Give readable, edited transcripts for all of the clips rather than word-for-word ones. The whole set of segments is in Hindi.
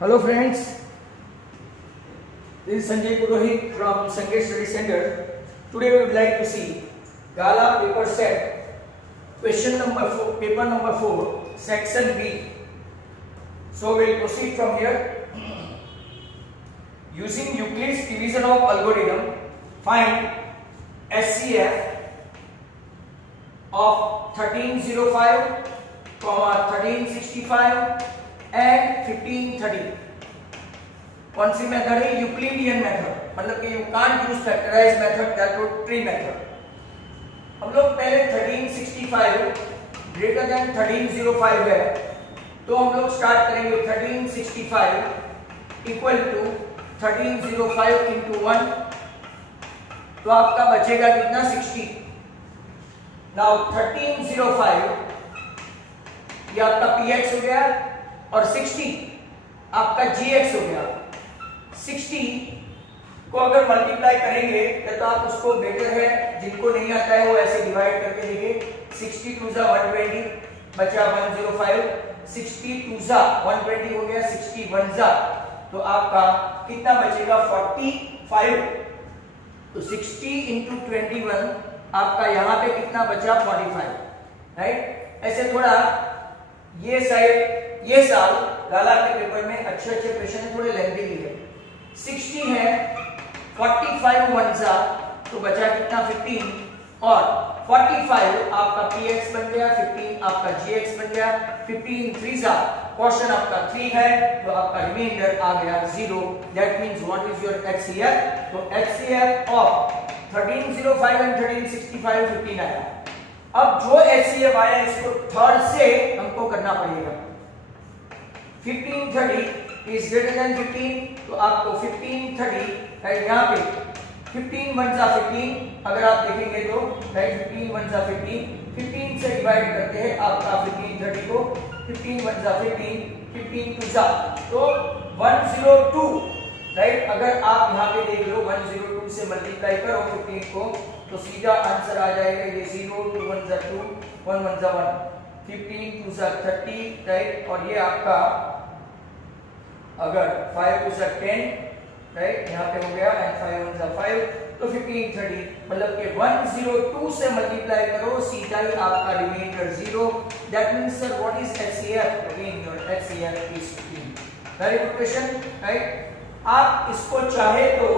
Hello friends, this is Sanjay Purohit from Sanjay Study Center. Today we would like to see Gala paper set, question number 4, paper number 4, section B. So we will proceed from here. Using Euclid's division of algorithm, find SCF of 1305, 1365 and 1530. कौन सी मेथड है? यूक्लिडियन मेथड, मतलब कि you can't use factorise method, that to tree method. हम लोग पहले 1365 ग्रेटर देन 1305 है, तो हम लोग स्टार्ट करेंगे 1365 इक्वल टू 1305 इंटू 1, तो आपका बचेगा कितना? 60. नाउ 1305 ये आपका px हो गया और 60 आपका gx हो गया. 60 को अगर मल्टीप्लाई करेंगे तो आप उसको बेटर है, जिनको नहीं आता है वो ऐसे डिवाइड करके देखिए. 60 टू जा 120 बचा 105, 60 टू जा 120 हो गया, 60 वन जा तो आपका कितना बचेगा? 45. तो 60 इंटू 21 आपका यहाँ पे कितना बचा? 45. राइट. ऐसे थोड़ा ये साइड ये साल गाला के पेपर में अच्छे क्वेश्चन है, थोड़े लेंथी भी है. 60 है, 45 वन जा तो बचा कितना? 15 और 45 आपका px बन गया, 15 आपका gx बन गया, 15 3 जा क्वेश्चन आपका 3 है तो आपका रिमाइंडर आ गया 0. That means what is your HCF? तो HCF ऑफ 1305 एंड 1365 15 आया. अब जो HCF आया इसको थर्ड से हमको करना पड़ेगा. 1530 इज ग्रेटर देन 15, तो आपको 1530 राइट, यहाँ पे 15 वन जा 15, अगर आप देखेंगे तो राइट 15 वन जा 15 से डिवाइड करते हैं आपका 1530 को. 15 वन जा 15 टू जा तो 102. राइट. अगर आप यहाँ पे देख लो 102 से मल्टीप्लाई करो 15 को तो सीधा आंसर आ जाएगा ये 0 2 1 जा 2 1 1 जा 1, 15 2 जा 30. राइट. और ये आपका अगर 5 2 जा 10 राइट यहाँ पे हो गया एंड 5 1 जा 5 तो 1530, मतलब कि 102 से मल्टीप्लाई करो सीधा ही आपका remainder 0. That means sir what is HCF? Again your HCF is 15. Very good question. Right. आप इसको चाहे तो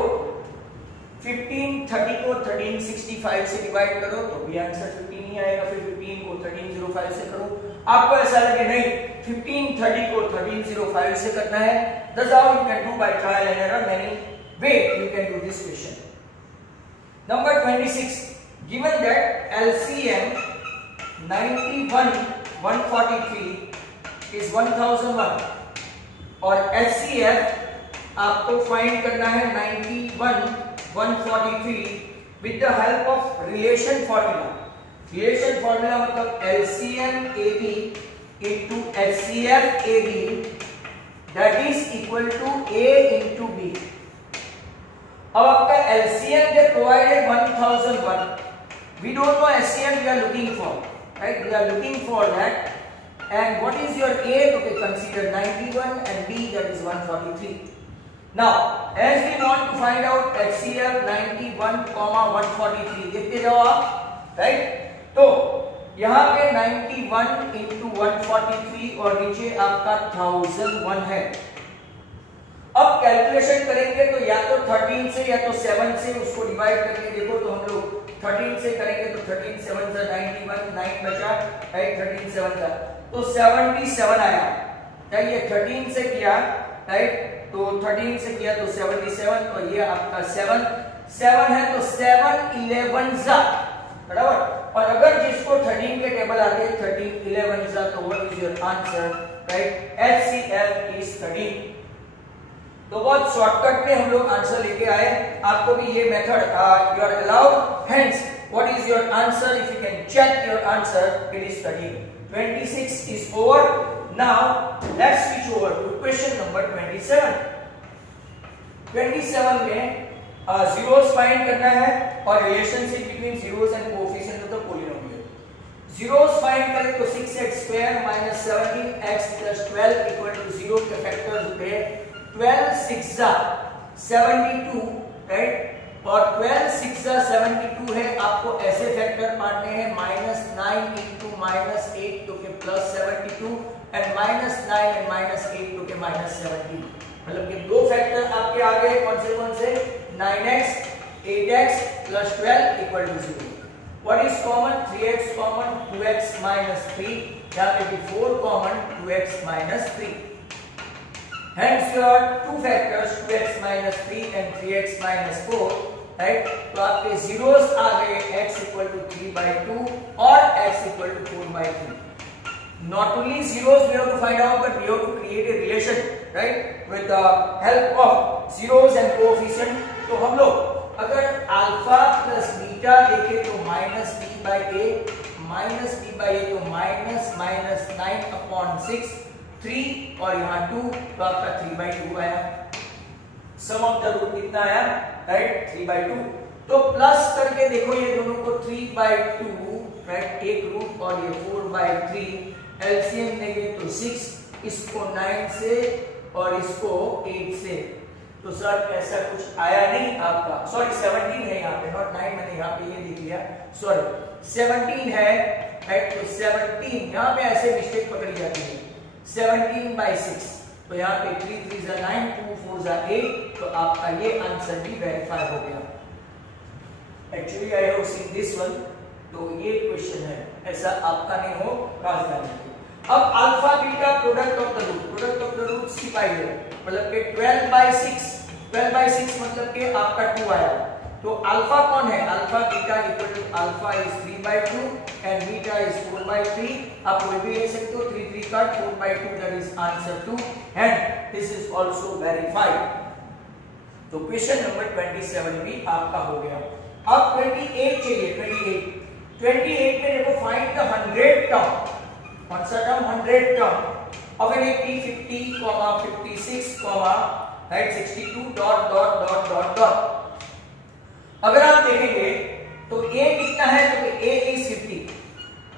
1530 को 1365 से डिवाइड करो तो भी आंसर 15 ही आएगा. फिर 15 को 1305 से करो. आपको ऐसा लगे नहीं 1530 को 1305 से करना है, that's how you can do by trial and error. Many way you can do this question. Number 26, given that LCM 91 143 is 1001 और HCF आपको फाइंड करना है 91 143 with the help of relation formula. Relation formula मतलब LCM AB into HCF AB that is equal to A into B. अब आपका LCM they provided 1001. We don't know HCM we are looking for. Right? We are looking for that. And what is your A? Okay, consider 91 and B that is 143. Now, as we want to find out HCF 91, 143, देखते जाओ आप, राइट. तो यहाँ पे 91 into 143 और नीचे आपका 1001 है. अब कैलकुलेशन करेंगे तो या तो 13 से या तो 7 से उसको डिवाइड करके देखो. तो हम लोग 13 से करेंगे तो 13 7 जा 91, 9 बचा राइट, 13 7 जा तो 77 आया. ये 13 से किया राइट, तो 13 से किया तो 77, तो ये आपका 7 है तो 7 11 जा बराबर. और अगर जिसको 13 के टेबल आते हैं 13 11 जा तो what is your answer? Right. HCF is 13. तो बहुत शॉर्टकट में हम लोग आंसर लेके आए. आपको भी ये method you are allowed. Hence what is your answer? If you can check your answer it is 13. 26 is over. Now let's switch over to question number 27. 27 में zeros find करना है और relationship between zeros and coefficient of the polynomial. Zeros find करें तो 6x² minus 17x plus 12 equal to 0 के फैक्टर्स होते हैं 12 6 72, राइट, और 12 6 72 है। आपको ऐसे फैक्टर मारने हैं -9 इंटू -8 तो के प्लस 72 एंड -9 एंड -8 तो के -17, मतलब कि दो फैक्टर आपके आ गए। कौन से 9x 8x plus 12 equal to 0। What is common? 3x common, 2x minus 3, यहाँ पे भी 4 common, 2x minus 3. Hence your two factors 2x minus 3 and 3x minus 4, right? तो आपके zeros आ गए x equal to 3/2 और x equal to 4/3. Not only zeros we have to find out, but we have to create a relation, right? With the help of zeros and coefficient. तो हम लोग अगर अल्फा प्लस बीटा देखे तो -b/a तो -9/6 3 और यहाँ 2 तो आपका 3/2 आया। सम ऑफ द रूट कितना आया, राइट, 3/2। तो प्लस करके देखो ये दोनों को 3/2, राइट, एक रूट और ये 4/3, एलसीएम लेंगे तो 6, इसको 9 से और इसको 8 से। तो सर ऐसा कुछ आया नहीं आपका, सॉरी 17 है यहाँ पे, नॉट 9, मैंने यहाँ पे ये लिख लिया, सॉरी 17 है, राइट। तो 17 यहाँ पे ऐसे मिस्टेक पकड़ी जाती है, 17/6, तो यहाँ पे 3 3 = 9, 2 4 = 8, तो आपका ये आंसर भी वेरीफाई हो गया। Actually I have seen this one, तो ये क्वेश्चन है, ऐसा आपका नहीं हो राजधानी। अब alpha beta product of the roots की पाई है, मतलब कि 12/6 मतलब कि आपका 2 आया। तो अल्फा कौन है, alpha beta equal to alpha is 3/2 and beta is 4/3। आप कोई भी ले सकते हो, 3 3 cut 4/2, that is answer 2 and this is also verified. तो क्वेश्चन नंबर 27 भी आपका हो गया। अब 28 चाहिए। 28 में देखो फाइंड द 100 टर्म, कौन सा term, 100 term of an 80 50 56 right 62 dot. अगर आप देखेंगे तो a कितना है, तो a is 50,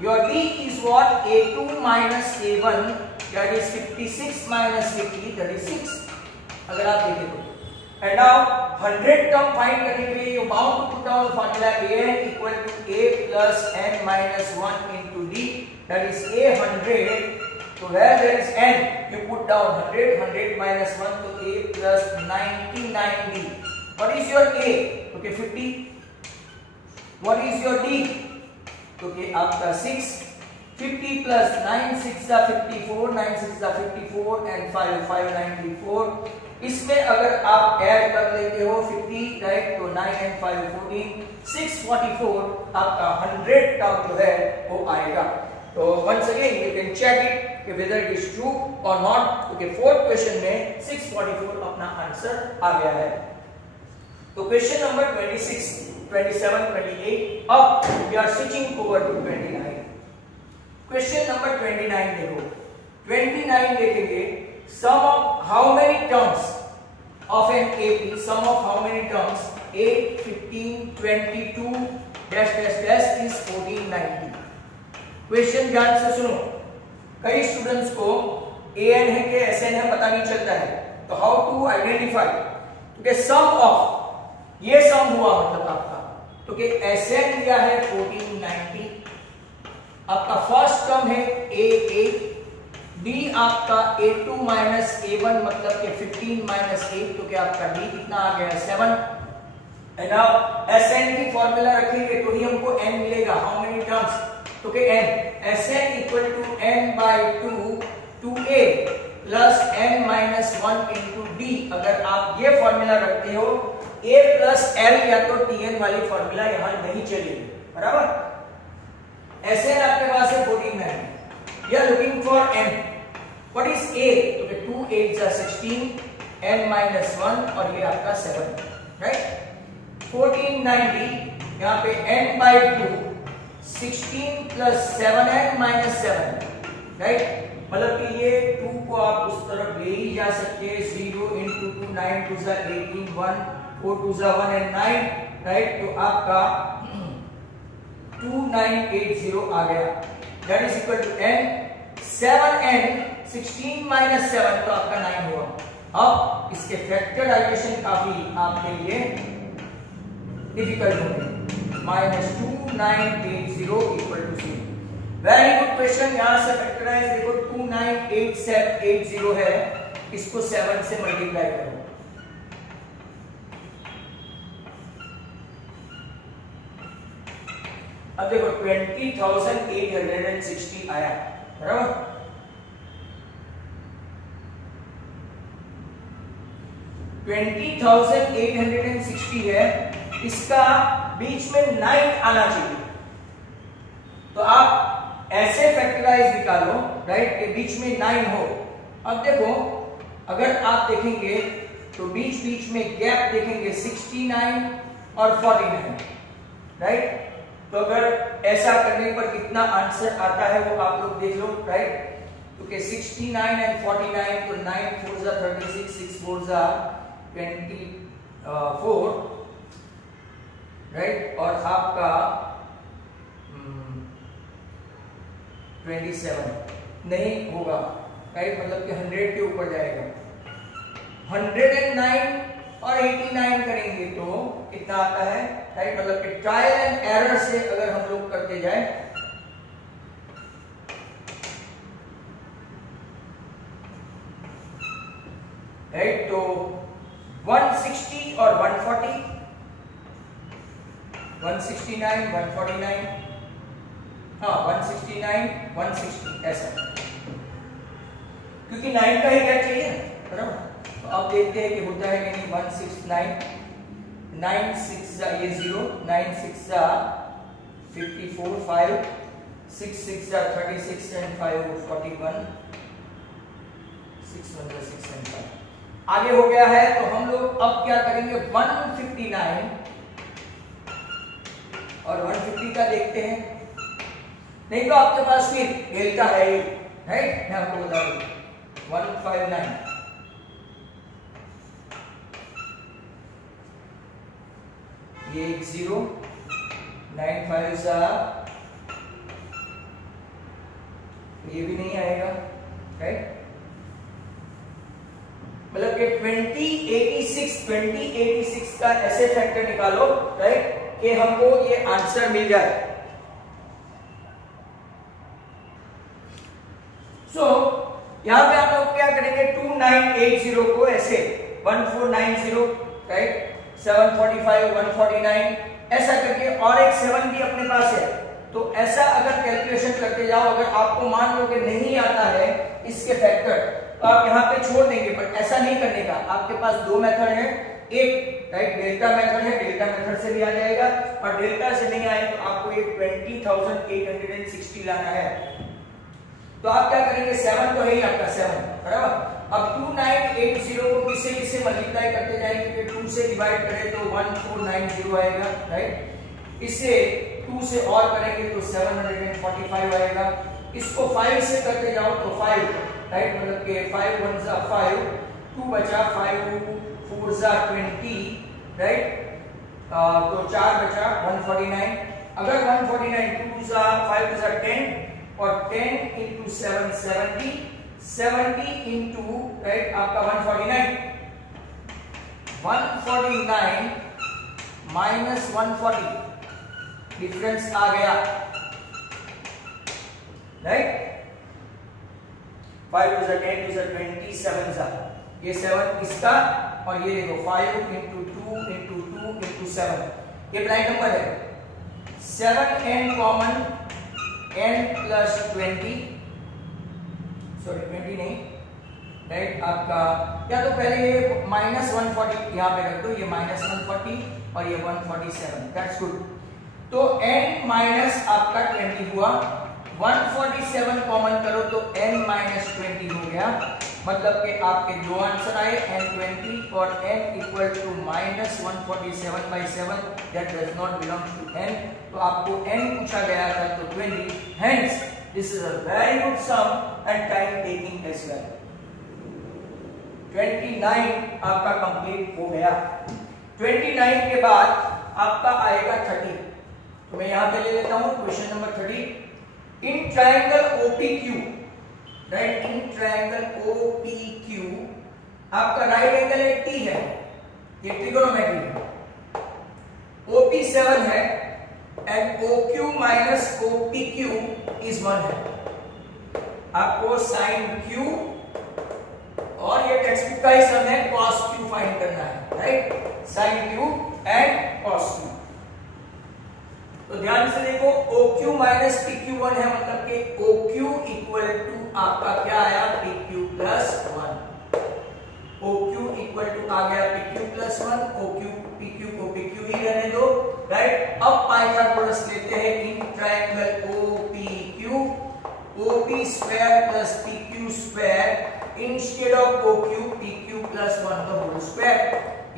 your d is what, a2 minus a1, that is 56 minus 50, that is 6। अगर आप देखें तो and now 100 टर्म फाइंड करने के लिए you bound to put down the formula an equal to a plus n minus 1 into d, that is a 100। So where there is n, you put down 100 minus 1 to a plus 99d. What is your a? Okay, 50. What is your d? Okay, आपका 6, 50 plus 9 6 54, 9 6 54 and 5 5 94। इसमें अगर आप ऐड कर लेते हो 50, राइट, तो 9 and 5 14, 644 आपका 100 टर्म जो है वो आएगा। तो once again you can check it कि whether it is true or not। क्योंकि फोर्थ क्वेश्चन में 644 अपना आंसर आ गया है। तो क्वेश्चन नंबर 26, 27, 28। अब we are switching over to 29। Question number 29 देखो, 29 देखेंगे, sum of how many terms of an AP, sum of how many terms, 8 15 22 dash dash dash is 14 90। Question ध्यान से सुनो, कई स्टूडेंट्स को an है कि sn है पता नहीं चलता है, तो हाउ टू आइडेंटिफाई, क्योंकि सम ऑफ ये सम हुआ मतलब आपका, तो कि sn दिया है 1490, आपका फर्स्ट टर्म है a8, d आपका a2 माइनस a1 मतलब कि 15 माइनस 8, तो क्या आपका d कितना आ गया 7। एंड नाउ sn की फॉर्मूला रखेंगे तो ही हमको n मिलेगा, हाउ मेनी टर्म्स, तो कि n sn equal to n/2 2a plus n minus 1 into d। अगर आप ये फॉर्मूला रखते हो a प्लस l या तो tn वाली फॉर्मूला यहां नहीं चलेगी, बराबर। sn आपके पास है 1490, we are looking for n, what is a, तो कि 2 8 16 n माइनस 1 और ये आपका 7, राइट। 1490 यहाँ पे n/2 16 plus 7n minus 7, right, मतलब कि ये 2 को आप उस तरफ ले ही जा सकते हैं, 0 into 2 9 2 18 1 4 2 1 and 9, राइट। तो आपका 2980 आ गया। That is equal to n 7n 16 minus 7 तो आपका 9 हुआ। अब इसके फैक्टराइजेशन काफी आपके लिए डिफिकल्ट होंगे। -2980 equal to 0। Very good question. यहां से फैक्टराइज देखो 298780 है, इसको 7 से मल्टीप्लाई करो। अब देखो 20,860 आया, बराबर। $20,860 है, इसका बीच में 9 आना चाहिए। तो आप ऐसे फैक्टराइज निकालो, राइट, के बीच में 9 हो। अब देखो अगर आप देखेंगे तो बीच बीच में गैप देखेंगे 69 और 49, राइट। तो अगर ऐसा करने पर कितना आंसर आता है वो आप लोग देख लो, राइट। क्योंकि 69 एंड 49 तो 9 4 जा 36, 6 4 जा 24, राइट। और आपका 27 नहीं होगा, राइट, मतलब कि 100 के ऊपर जाएगा। 109 और 89 करेंगे तो कितना आता है, राइट, मतलब कि ट्रायल एंड एरर से अगर हम लोग करते जाए राइट, तो 160 और 140, 169 149, हाँ 169 160 ऐसा, क्योंकि 9 का ही क्या चाहिए, बराबर। तो अब देखते हैं कि होता है कि नहीं। 169 9 6 जा ये 0, 9 6 जा 54, 5 6 6 जा 36 and 5 41, 6 1 जा 6 and 5 आगे हो गया है। तो हम लोग अब क्या करेंगे, 159 और 150 का देखते हैं। नहीं तो आपके पास फिर डेल्टा है, राइट, मैं आपको बता दूं 159 ये 0 9 5 सा ये भी नहीं आएगा, राइट। मतलब कि 2086 का ऐसे फैक्टर निकालो, राइट, कि हमको ये आंसर मिल जाए। सो यहां पे आप लोग क्या करेंगे, 2980 को ऐसे 1490, राइट, 745 149 ऐसा करके, और एक 7 भी अपने पास है। तो ऐसा अगर कैलकुलेशन करते जाओ, अगर आपको मान लो कि नहीं आता है इसके फैक्टर, तो आप यहाँ पे छोड़ देंगे। बट ऐसा नहीं करने का, आपके पास 2 मेथड है। एक, राइट, डेल्टा मेथड है, डेल्टा मेथड से भी आ जाएगा, और डेल्टा से नहीं आए तो आपको ये 20,860 लाना है। तो आप क्या करेंगे, 7 तो है ही आपका 7, बराबर। अब 2980 को किससे मल्टीप्लाई करते जाएंगे, कि 2 से डिवाइड करें तो 1490 आएगा, राइट। इससे 2 से और करेंगे तो 745 आएगा। इसको 5 से करते जाओ तो 5, राइट, मतलब कि 5 1 जा 5, 2 बचा, 5 4 जा 20, राइट, तो 4 बचा 149। अगर 149 2 जा 5 जा 10 और 10 into 7 70, 70 into, राइट, आपका 149 माइनस 140 डिफरेंस आ गया, राइट। 5 टू 10 टू 20 7 जा ये 7 इसका, और ये देखो 5 into 2 into 2 into 7 ये प्राइम नंबर है। 7n common n plus 20, sorry 20 नहीं, राइट, आपका या तो पहले ये -140 यहाँ पे रख दो, ये -140 और ये 147, दैट्स गुड। तो n माइनस आपका 20 हुआ, 147 कॉमन करो तो n माइनस 20 हो गया। मतलब कि आपके दो आंसर आए, n 20 और n equal to -147/7, that does not belong to n। तो आपको n पूछा गया था तो 20, hence this is a very good sum and time taking as well. 29 आपका कंप्लीट हो गया। 29 के बाद आपका आएगा 30। तो मैं यहां पे ले लेता हूं question number 30। In triangle OPQ, right, in triangle OPQ आपका राइट एंगल एक T है, ये ट्रिगोनोमेट्री है, OP7 है and OQ minus OPQ is 1 है। आपको साइन Q और ये टेक्स्ट बुक का ही सम है cos Q फाइंड करना है, right, sine Q and cos Q। तो ध्यान से देखो OQ माइनस PQ1 है, मतलब कि OQ इक्वल टू आपका क्या आया PQ plus 1, OQ equal to आ गया PQ प्लस 1, OQ PQ को PQ ही रहने दो, राइट। अब पाइथागोरस लेते हैं in triangle OPQ, OP square plus PQ square instead of OQ PQ plus 1 का होल स्क्वायर,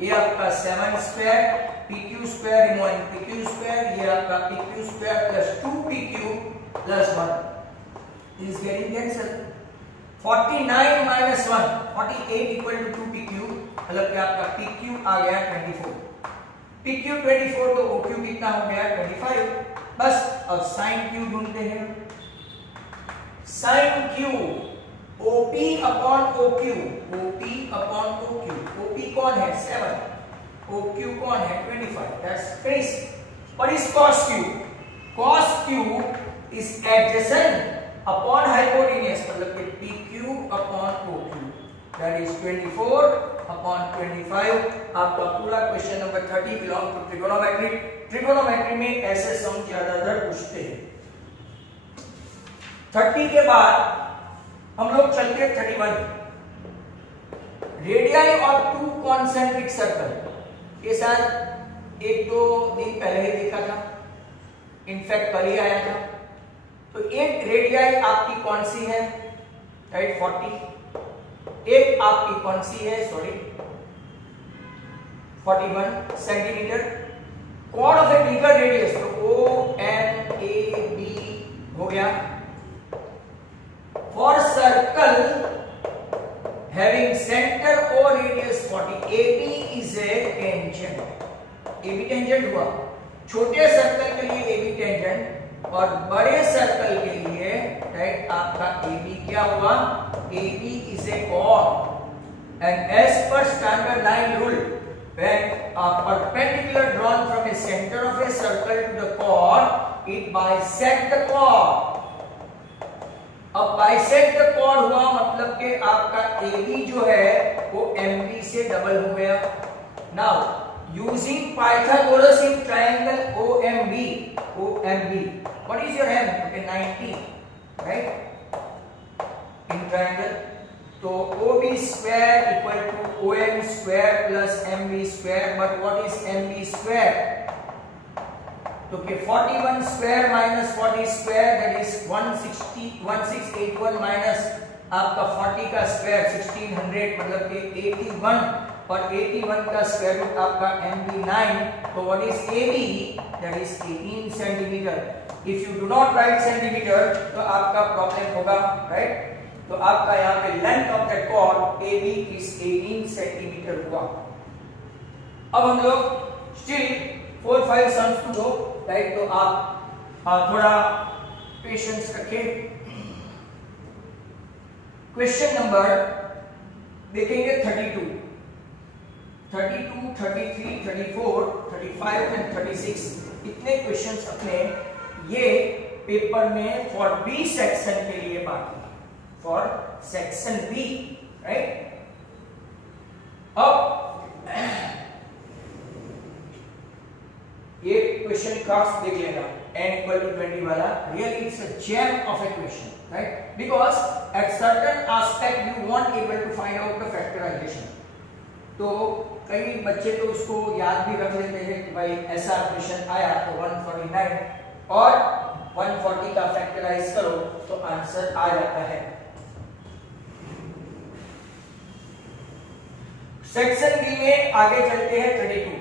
ये आपका 7 square PQ square removing PQ square, ये आपका PQ square plus 2PQ plus 1 is getting cancel. 49 minus 1 48 equal to 2PQ, मतलब कि आपका PQ आ गया 24, PQ 24 तो OQ कितना हो गया 25। बस अब साइन Q ढूंढते हैं, sine Q OP upon OQ, OP upon OQ, OP कौन है 7, OQ कौन है 25, दैट्स फिनिश। और इस cos Q, cos Q is adjacent upon hypotenuse, मतलब कि PQ upon OQ, that is 24 upon 25। आपका पूरा question number 30 belong to trigonometry. Trigonometry में ऐसे सम ज्यादातर पूछते हैं। 30 के बाद हम लोग चलते हैं 31, रेडियाई और 2 कॉन्सेंट्रिक सर्कल के साथ एक दो दिन पहले ही देखा था, इनफैक्ट कल ही आया था। तो एक रेडियाई आपकी कौन सी है, राइट 40, एक आपकी कौन सी है, sorry 41 centimetre. Chord of a bigger radius, तो ONAB हो गया। For circle having center or radius 40, AB is a tangent, AB tangent हुआ। छोटे सर्कल के लिए AB टेंजेंट और बड़े सर्कल के लिए, राइट, आपका AB क्या हुआ, AB is a chord and as per standard line rule, when a perpendicular drawn from a center of a circle to the chord, it bisect the chord। अब बाइसेक्ट द कॉर्ड हुआ, मतलब कि आपका AB जो है वो MB से डबल हो गया। Now using Pythagoras in triangle OMB, what is your M, okay 90, right, in triangle. तो OB square equal to OM square plus MB square, but what is MB square, तो कि 41 square minus 40 square, that is 1681 minus आपका 40 का स्क्वायर 1600, मतलब कि 81, और 81 का स्क्वायर रूट आपका MB9, तो what is AB, that is 18 centimetre. If you do not write centimetre तो आपका प्रॉब्लम होगा, राइट। तो आपका यहाँ पे length of that chord AB is 18 centimetre हुआ। अब हम लोग still 4-5 sums to go, right. तो आप थोड़ा पेशेंस रखें। क्वेश्चन नंबर देखेंगे 32, 33, 34, 35 एंड 36, इतने क्वेश्चंस अपने ये पेपर में फॉर बी सेक्शन के लिए बाकी है, फॉर सेक्शन बी, राइट। अब एक क्वेश्चन खास देख लेना, n equal to 20 वाला, really it's a gem of a question, right? Because at certain aspect you won't able to find out the factorization. तो कई बच्चे तो उसको याद भी रख लेते हैं कि भाई ऐसा क्वेश्चन आया तो 149 और 140 का फैक्टराइज करो तो आंसर आ जाता है। सेक्शन बी में आगे चलते हैं 32,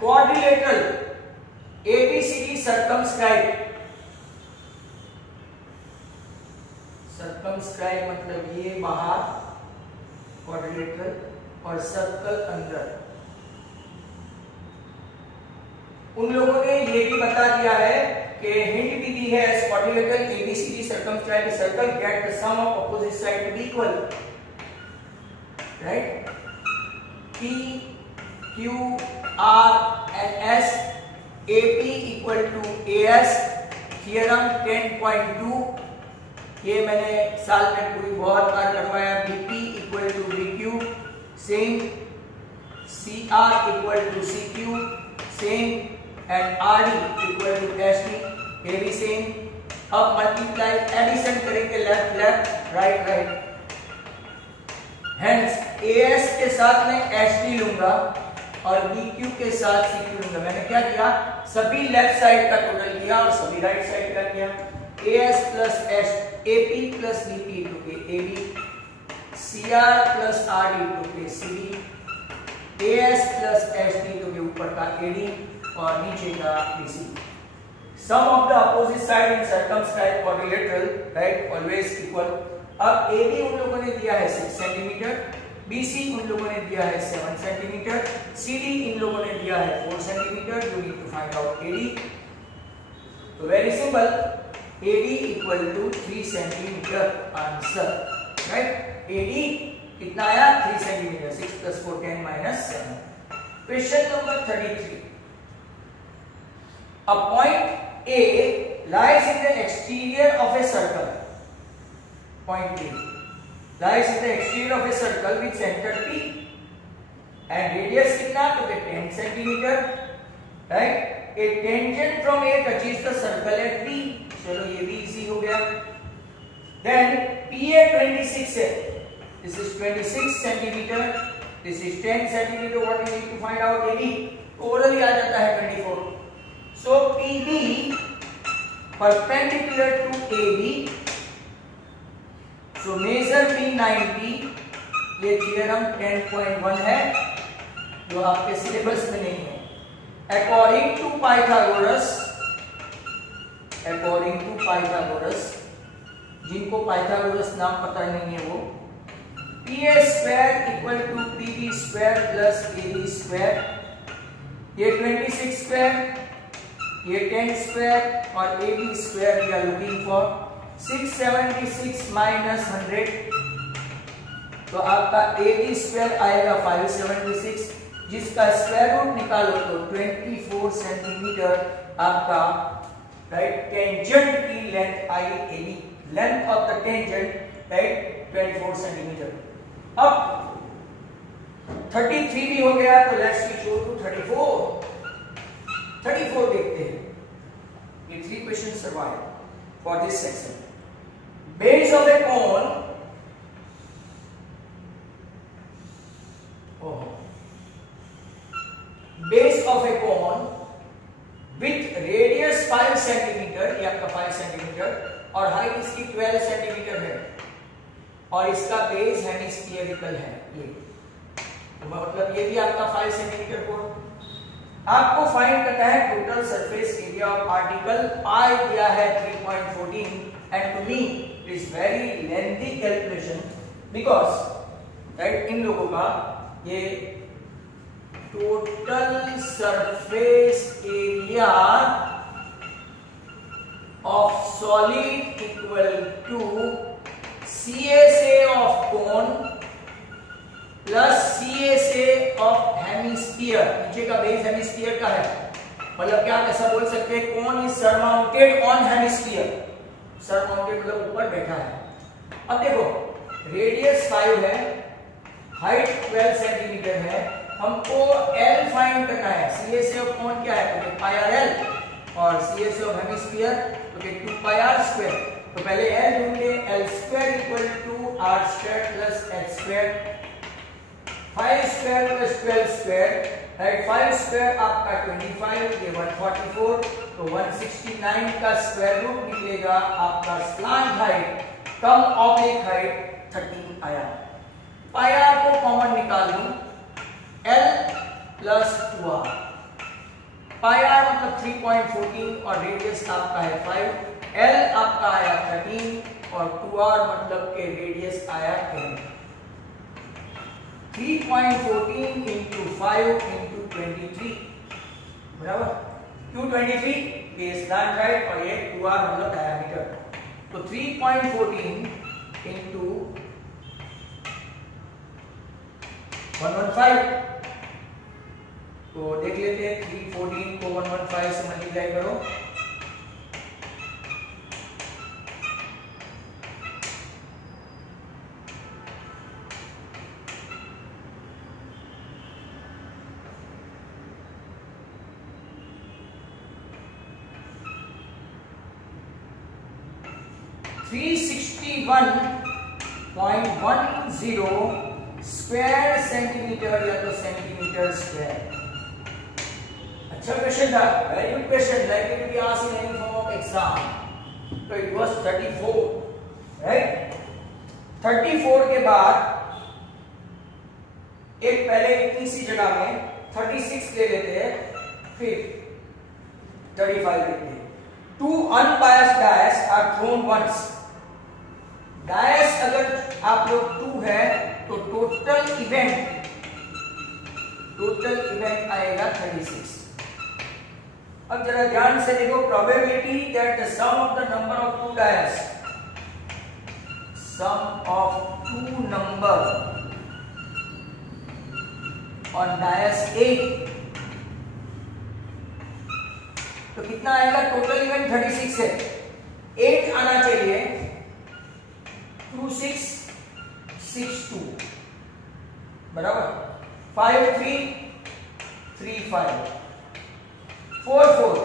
क्वाड्रिलेटरल ABCD सर्कमस्क्राइब। सर्कमस्क्राइब मतलब ये बाहर क्वाड्रिलेटरल और सर्कल अंदर। उन लोगों ने ये भी बता दिया है के हिंट भी दी है quadrilateral ABCD circumscribe a circle get the sum of opposite side to be equal, right? P Q R and S AP equal to AS theorem 10.2 ये मैंने साल में पूरी बहुत बार करवाया। BP equal to BQ same, CR equal to CQ same and RD equal to SD ये भी सेम। अब मल्टीप्लाई एडिशन करेंगे left left right right, hence AS के साथ मैं SD लूंगा और BQ के साथ CQ लूंगा। मैंने क्या किया, सभी लेफ्ट साइड का टोटल किया और सभी राइट साइड का किया। AS plus AP plus BP equal to AB, CR plus RD equal to CD, AS plus SD equal to ऊपर का AD और नीचे का BC। Sum of the opposite side in circumscribed quadrilateral, right, always equal। अब AB उन लोगों ने दिया है 6 सेंटीमीटर, BC उन लोगों ने दिया है 7 सेंटीमीटर, CD इन लोगों ने दिया है 4 centimetre. You need to find out AD। तो very simple, AD equal to 3 centimetre answer, right? AD कितना आया, 3 centimetre. 6 plus 4 10 minus 7। Question number 33। A point A lies in the exterior of a circle. Point A lies in the exterior of a circle with center P and radius कितना, तो 10 centimetre, right? A tangent from A touches the circle at P। चलो ये भी इजी हो गया। Then PA 26 है, this is 26 centimetre, this is 10 centimetre. What you need to find out AD, orally आ जाता है 24। So PB perpendicular to AB, so measure B 90। ये थ्योरम 10.1 है जो आपके सिलेबस में नहीं है। According to Pythagoras, जिनको पाइथागोरस नाम पता नहीं है वो, PA square equal to PB square plus AB square. ये 26 स्क्वायर, ये 10 स्क्वायर और AB square we are looking for. 676 minus 100, तो आपका AB स्क्वायर आएगा 576, जिसका स्क्वायर रूट निकालो तो 24 सेंटीमीटर आपका, राइट, टेंजेंट की length I AB, length of the tangent, right, 24 centimetre. अब 33 भी हो गया, तो लेट्स स्विच टू 34 देखते हैं। ये 3 question survive for this section. Base of A cone, base of A cone with radius 5 centimetre, ये आपका 5 सेंटीमीटर और हाइट इसकी 12 सेंटीमीटर है और इसका बेस हेमिस्फीयरिकल है। ये मतलब ये भी आपका 5 सेंटीमीटर कोण। आपको फाइंड करना है total surface area of article. Pi दिया है 3.14 and to me it is very lengthy calculation because, right, इन लोगों का ये total surface area of solid equal to CSA of cone plus CSA of hemisphere. नीचे का बेस हेमिस्फीयर का है, मतलब क्या ऐसा बोल सकते हैं, cone is surmounted on hemisphere. Surmounted मतलब ऊपर बैठा है। अब देखो रेडियस 5 है, हाइट 12 सेंटीमीटर है, हमको L फाइंड करना है। CSA ऑफ कोन क्या है, तो पाई आर L, और CSA ऑफ हेमिस्फीयर तो 2 पाई आर स्क्वायर। तो पहले L ढूंढे, L square equal to R square plus H square. 5 square plus 12 square, right, 5 square आपका 25, ये 144, तो 169 का स्क्वायर रूट निकलेगा आपका स्लांट हाइट कम ऑब्लिक हाइट 13 आया। पाई आर को कॉमन निकाल दूं, L plus 2R। Pi are मतलब 3.14 और रेडियस आपका है 5, L आपका आया 13 और 2R मतलब के रेडियस आया 10। 3.14 into 5 into 23 बराबर, क्यों 23? बेस लाइन राइट, और ये 2r मतलब डायमीटर। तो 3.14 इंटू 115, तो देख लेते हैं 314 को 115 से मल्टीप्लाई करो, स्क्वायर सेंटीमीटर या तो सेंटीमीटर स्क्वायर। अच्छा क्वेश्चन था, very good question, like to be asked in any form of exam. तो इट वाज 34, राइट। 34 के बाद एक पहले इतनी सी जगह में 36 ले लेते हैं, फिर 35 लेते हैं। Two unbiased dice are thrown once. Dice अगर आप लोग 2 है तो टोटल इवेंट आएगा 36। अब जरा ध्यान से देखो, probability that the sum of the number of 2 dice, sum of 2 number on dice 8, तो कितना आएगा? टोटल इवेंट 36 है, 8 आना चाहिए, 2 6 6 2 बराबर, 5 3 3 5 4 4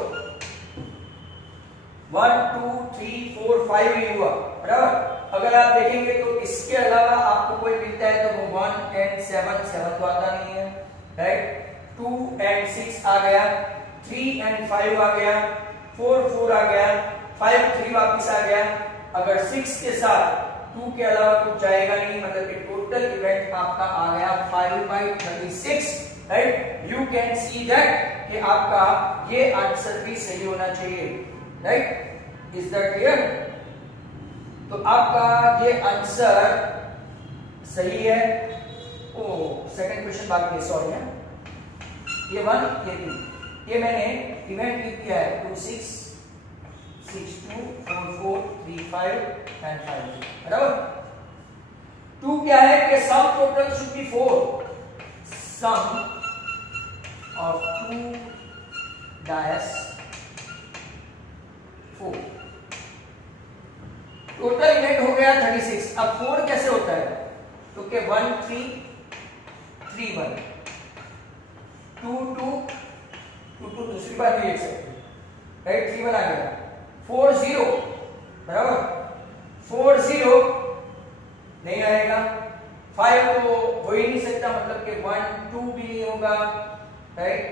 1 2 3 4 5 ही हुआ, बराबर। अगर आप देखेंगे तो इसके अलावा आपको कोई मिलता है तो वो 1 एंड 7 7 तो आता नहीं है, राइट। 2 एंड 6 आ गया, 3 एंड 5 आ गया, 4 4 आ गया, 5 3 वापस आ गया। अगर 6 के साथ 2 के अलावा कुछ जाएगा नहीं, मतलब कि टोटल इवेंट आपका आ गया 5/36, right. You can see that कि आपका ये आंसर भी सही होना चाहिए, राइट। Is that clear? तो आपका ये आंसर सही है। ओ सेकंड क्वेश्चन बाकी है, सॉरी है, ये 1 ये 2, ये मैंने इवेंट लिख दिया है 2 6 6 2 4 4 3 5 एंड 5 बराबर। 2 क्या है कि sum total should be 4, sum of 2 dice 4, total event हो गया 36। अब 4 कैसे होता है? तो क्या 1 3 3 1 2 2 2 2 दूसरी बार भी लिख सकते हैं, राइट। 3 1 आ गया, 4 0 बराबर, 4 0 नहीं आएगा, 5 तो हो ही नहीं सकता, मतलब कि 1 2 भी नहीं होगा, राइट।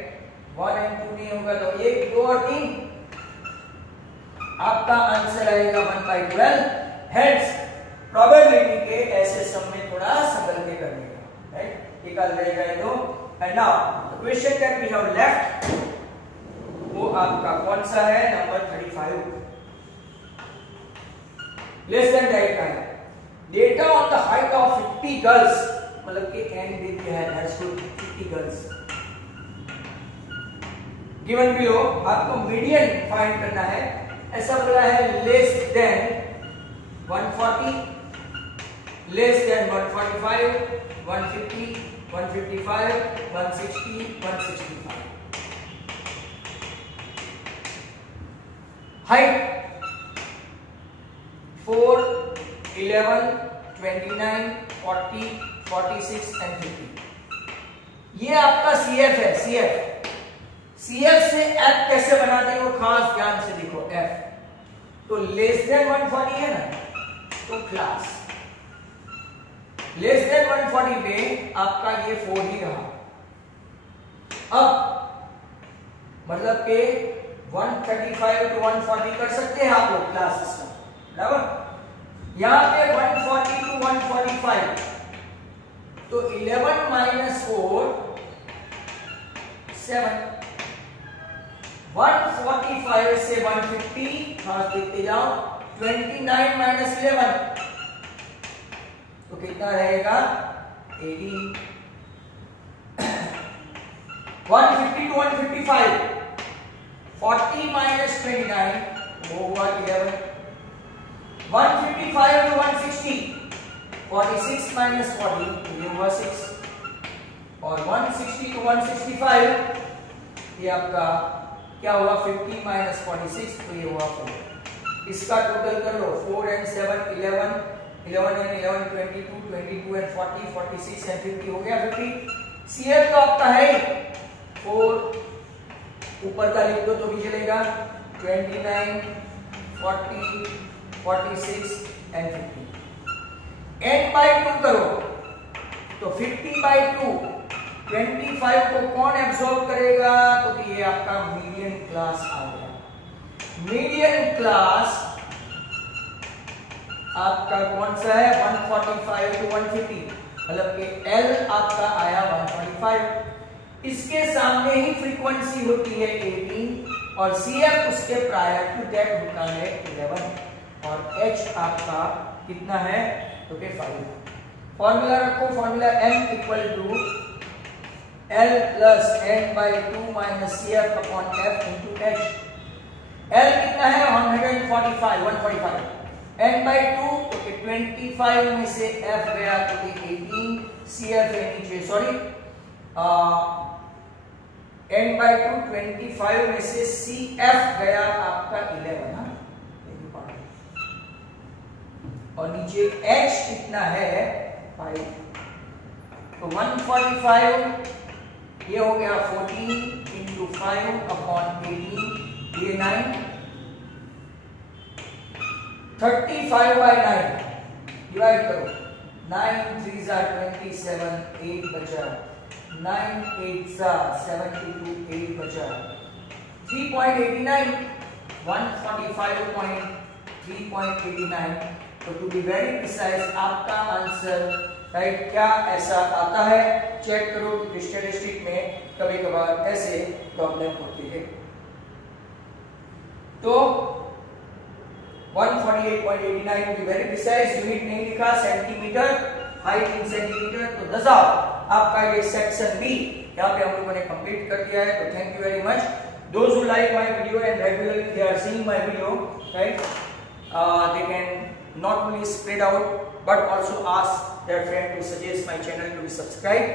1 एंड 2 नहीं होगा, तो 1 2 और 3 आपका आंसर आएगा 1/12। हेंस प्रोबेबिलिटी के ऐसे सम में थोड़ा संभल के करिएगा, राइट। निकाल देगा ये दो। And now the question that we have left, वो आपका कौन सा है? नंबर 35। लेस देन राइट है। Data on the height of 50 girls, मतलब कि कैंडिडेट दिया है, that's good, 50 girls given below. आपको मीडियन फाइंड करना है, ऐसा बोला है less than 140, less than 145, 150, 155, 160, 165। Height 4 11 29 40 46 and 50। ये आपका CF है, CF से F कैसे बनाते हैं वो खास ध्यान से देखो। F तो लेस देन 140 है ना, तो क्लास लेस देन 140 में आपका ये 4 ही रहा। अब मतलब के 135 to 140 कर सकते हैं आप लोग क्लास सिस्टम, बराबर। यहां पे 140 to 145, तो 11 minus 4 7, 145 से 150 खास देखते जाओ, 29 minus 11 तो कितना रहेगा? 18। 150 to 155, 40 minus 29 वो हुआ 11. 155 to 160, 46 minus 40 ये हुआ 6. और 160 to 165 ये आपका क्या हुआ 50 minus 46 तो ये हुआ 4. इसका टोटल कर लो 4 and 7 11, 11 and 11 22, 22 and 40, 46 and 50 हो गया 50. CF तो आपका है 4, ऊपर का लिख दो तो भी चलेगा 29, 40, 46 and 50. n by 2 करो तो 50 by 2 25 को कौन एब्सॉर्ब करेगा तो ये आपका मीडियन क्लास आ गया. मीडियन क्लास आपका कौन सा है 145 to 150 मतलब कि L आपका आया 145. इसके सामने ही फ्रीक्वेंसी होती है 18 और CF उसके प्रायर टू दैट होता है 11 और H आपका कितना है तो के 5. फॉर्मूला रखो. Formula M equal to L plus n by 2 minus CF upon F into H. L कितना है 145, n by 2 तो 25 में से F गया तो 18, CF है नीचे सॉरी n by 2 25 में से CF गया आपका 11 और नीचे H कितना है 5. तो 145 ये हो गया 14 into 5 अपॉन 18 ये 9. 35 by 9 डिवाइड करो. 9 3s are 27, 8 बचा. 9 8s are 72, 8 बचा. 3.89 145.3.89. तो टू बी वेरी प्रिसाइज आपका आंसर राइट क्या ऐसा आता है. चेक करो कि स्टैटिस्टिक में कभी कभार ऐसे प्रॉब्लम होती है. तो 148.89 to be very precise. Unit नहीं लिखा सेंटीमीटर, हाइट इन सेंटीमीटर. तो दस आपका ये सेक्शन बी यहाँ पे हम लोगों ने कंप्लीट कर दिया है. तो thank you very much. Those who like my video and regularly they are seeing my video right they can not only spread out but also ask their friend to suggest my channel to be subscribed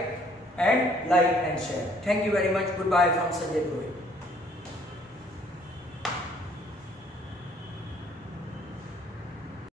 and like and share. Thank you very much. Goodbye from Sanjay Purohit.